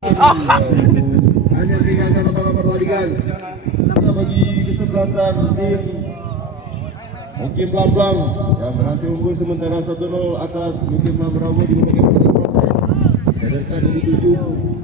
Hanya tinggalkan babak pertandingan bagi kesebelasan tim Mukim Blang yang berhasil unggul sementara 1-0 atas Mukim Bravo di babak pertama. Sadarkan dari 7.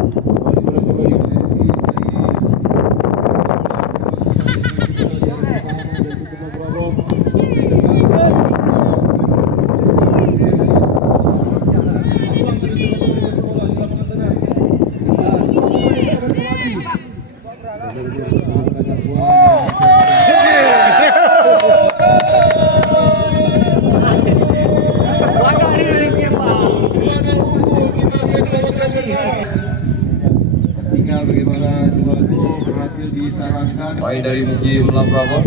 Tinggal bagaimana jumlah gol berhasil disarankan. Baik dari Mukim Bravo.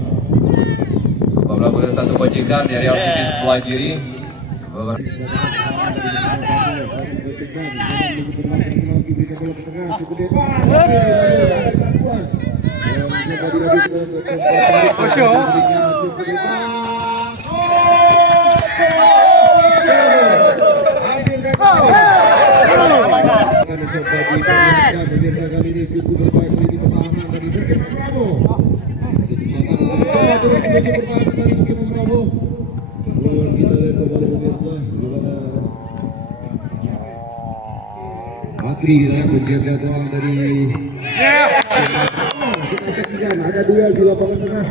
Bravo satu pacikan dari RCC sebelah kiri. Akri menjaga gawang dari ada dua di lapangan tengah.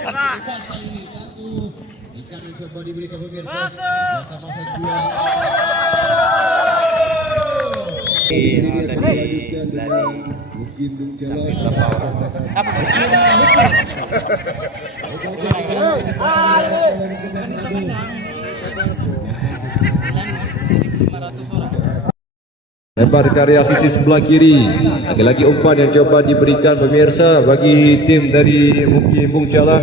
Apaan? Ikan yang coba diberikan pemirsa masa-masa dua. Lempar karya sisi sebelah kiri. Lagi-lagi umpan yang coba diberikan pemirsa bagi tim dari Mukim Bung Jala.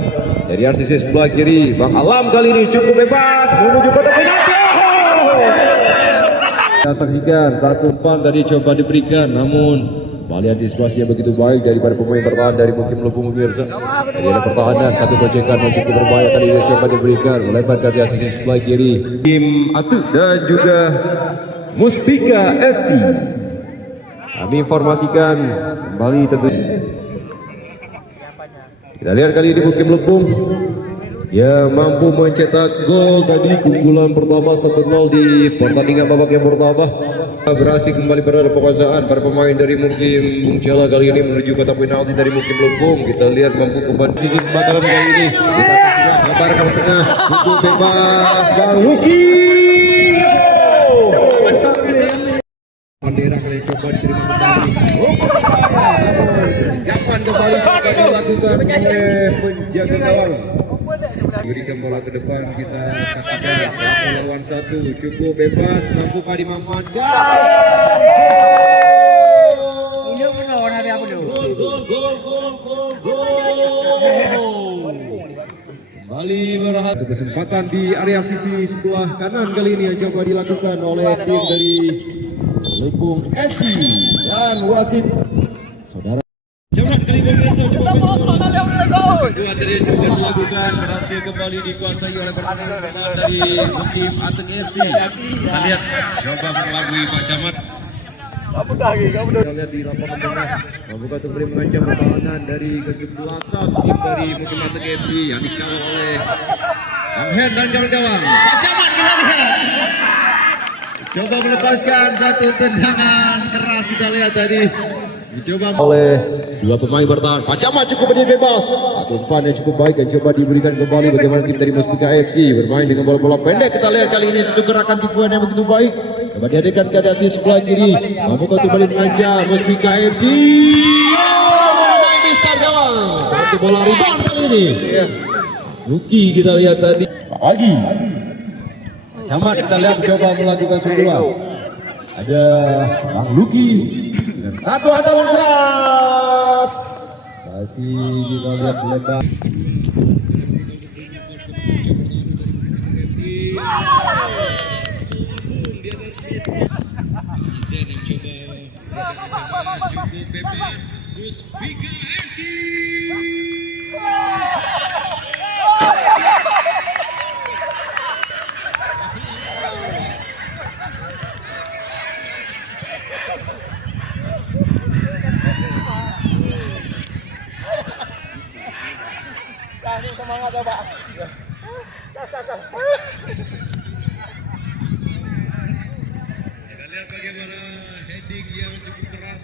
Dari RCC sebelah kiri, Bang Alam kali ini cukup bebas menuju kotak penalti. Kita saksikan satu umpan tadi coba diberikan, namun kembali antisipasi yang begitu baik daripada pemain bertahan dari Mukim Lubung pemirsa. Jadi ada pertahanan, satu gocekan yang cukup berbahaya tadi yang coba diberikan, melebar ke RCC sebelah kiri. Tim Atu dan juga Muspika FC. Kami informasikan kembali tentu. Kita lihat kali ini Mukim Lubung yang mampu mencetak gol tadi keunggulan pertama 1-0 di pertandingan babak yang pertama. Berhasil kembali berada penguasaan para pemain dari Mukim Bung Jala kali ini menuju kotak penalti dari Mukim Lubung. Kita lihat mampu kembali sisi batalan kali ini. Kita saksikan lebar ke tengah, cukup bebas dan Mukim. Bendera kali coba diterima kembali. Kapan kembali dilakukan oleh penjaga gawang. Berikan bola ke depan, kita saksikan 1 lawan 1, cukup bebas, mampu dimanfaatkan. Kembali berhasil kesempatan di area sisi sebelah kanan kali ini yang coba dilakukan oleh tim dari Lubung FC dan wasit saudara. Coba dari pemirsa kedua tadi coba dilakukan berhasil kembali dikuasai oleh pertahanan dari tim Ateng FC. Kita lihat coba mengelabui Pak Camat. Kita lihat di lapangan tengah membuka kembali mengancam pertahanan dari kesebelasan tim dari Mukim Ateng FC yang dikawal oleh Bang Hen dan kawan-kawan. Pak Camat kita lihat coba melepaskan satu tendangan keras, kita lihat tadi dicoba oleh dua pemain bertahan. Pak Camat cukup berdiri bebas. Satu umpan yang cukup baik yang coba diberikan kembali bagaimana tim dari Muspika FC bermain dengan bola-bola pendek. Kita lihat kali ini satu gerakan tipuan yang begitu baik Coba dihadirkan ke atas sebelah kiri. Mampu kembali mengancam Muspika FC. Mister gawang. Satu bola rebound kali ini. Luki kita lihat tadi. Lagi. Camat kita lihat coba melakukan sebuah. Ada Bang Luki dan satu hantaman keras. Masih kita lihat lebar. Semangat coba. Kita lihat bagaimana heading yang cukup keras.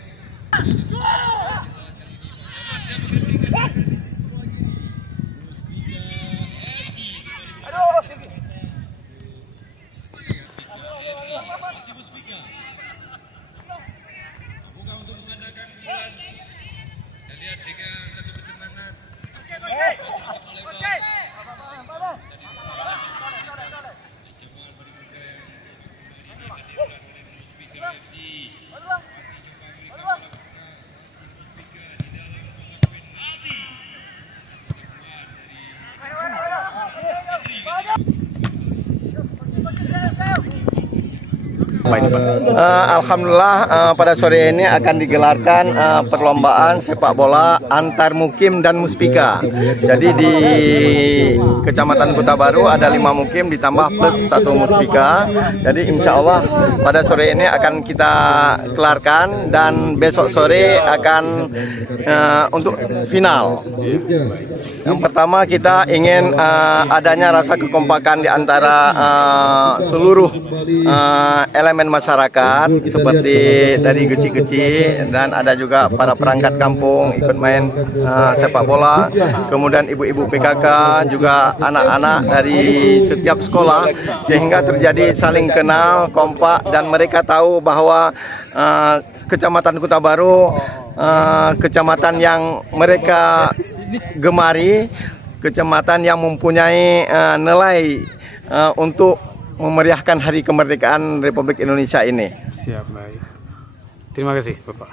Alhamdulillah pada sore ini akan digelarkan perlombaan sepak bola antar Mukim dan Muspika. Jadi di Kecamatan Kota Baru ada 5 Mukim ditambah plus 1 Muspika. Jadi insya Allah pada sore ini akan kita kelarkan dan besok sore akan untuk final. Yang pertama kita ingin adanya rasa kekompakan di antara seluruh elemen masyarakat seperti dari kecil-kecil dan ada juga para perangkat kampung ikut main sepak bola, kemudian ibu-ibu PKK juga anak-anak dari setiap sekolah sehingga terjadi saling kenal, kompak dan mereka tahu bahwa Kecamatan Kota Baru kecamatan yang mereka gemari, kecamatan yang mempunyai nilai untuk memeriahkan Hari Kemerdekaan Republik Indonesia ini. Siap, baik. Terima kasih, Bapak.